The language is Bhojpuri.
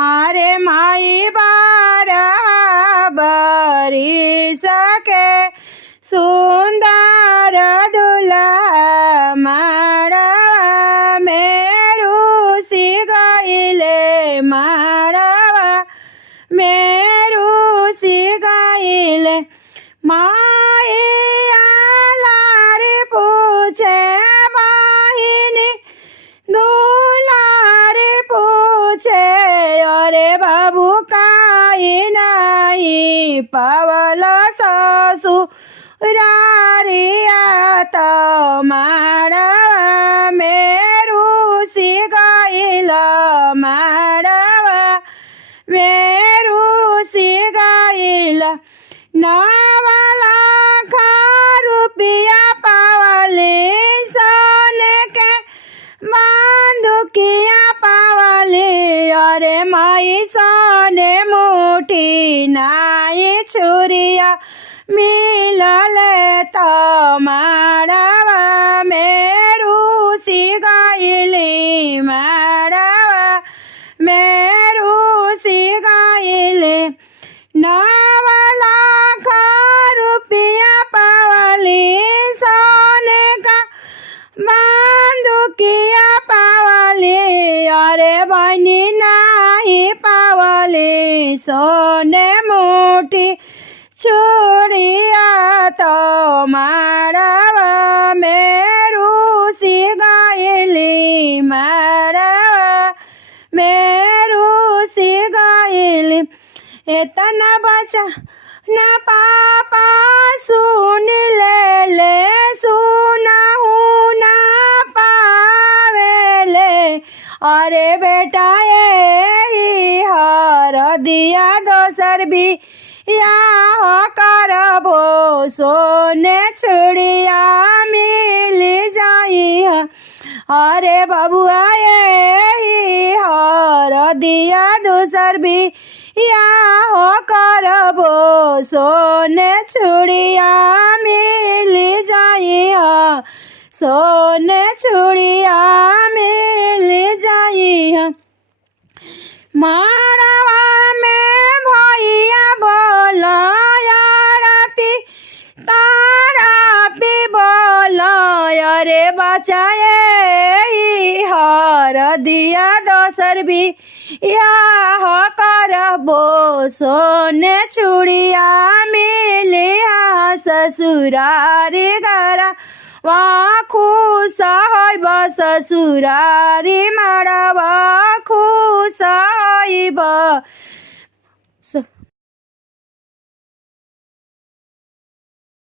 अरे माई बराबरी सके सुंदर दुल्हा माड़वा मेरू सी गईले माड़वा मेरू सी गईले माई लारी पूछे बहिनी दुलारी पूछे अरे बाबू काई नाही पावल ससुरारिया त माड़वा मेरू सी गईल माड़वा मेरू सी गईल 9 लाख रुपया पावले सोने के बंदुकिया पावले अरे माई सोने मुठी नाई छुरिया मिलले तो माड़वा मेरू सी गईली माड़वा मेरू सी गईले 9 लाख रुपया पावली सोने का बंदुकिया पावली अरे बहनी नहीं पावली सोने मुठी छुरिया तो माड़वा मेरू सी गईली माड़वा मेरू सी गईली इतना बचा न पापा सुन ले सुनाहू न पावेले अरे बेटा ये हर दिया दोसर भी या हो करबो सोने छुड़िया मिल जाई अरे बबुआ ये हर दिया दोसर भी या हो करबो सोने छुड़िया मिल जाई सोने छुड़िया मिल जाई माड़वा में भैया बोलो यारपी तारापी बोलो अरे बचाए हर दिया दोसर भी या हो करबो सोने छुड़िया मिले ससुरारी घरा वहाँ खुश होइब ससुरारी माड़वा खुश होइब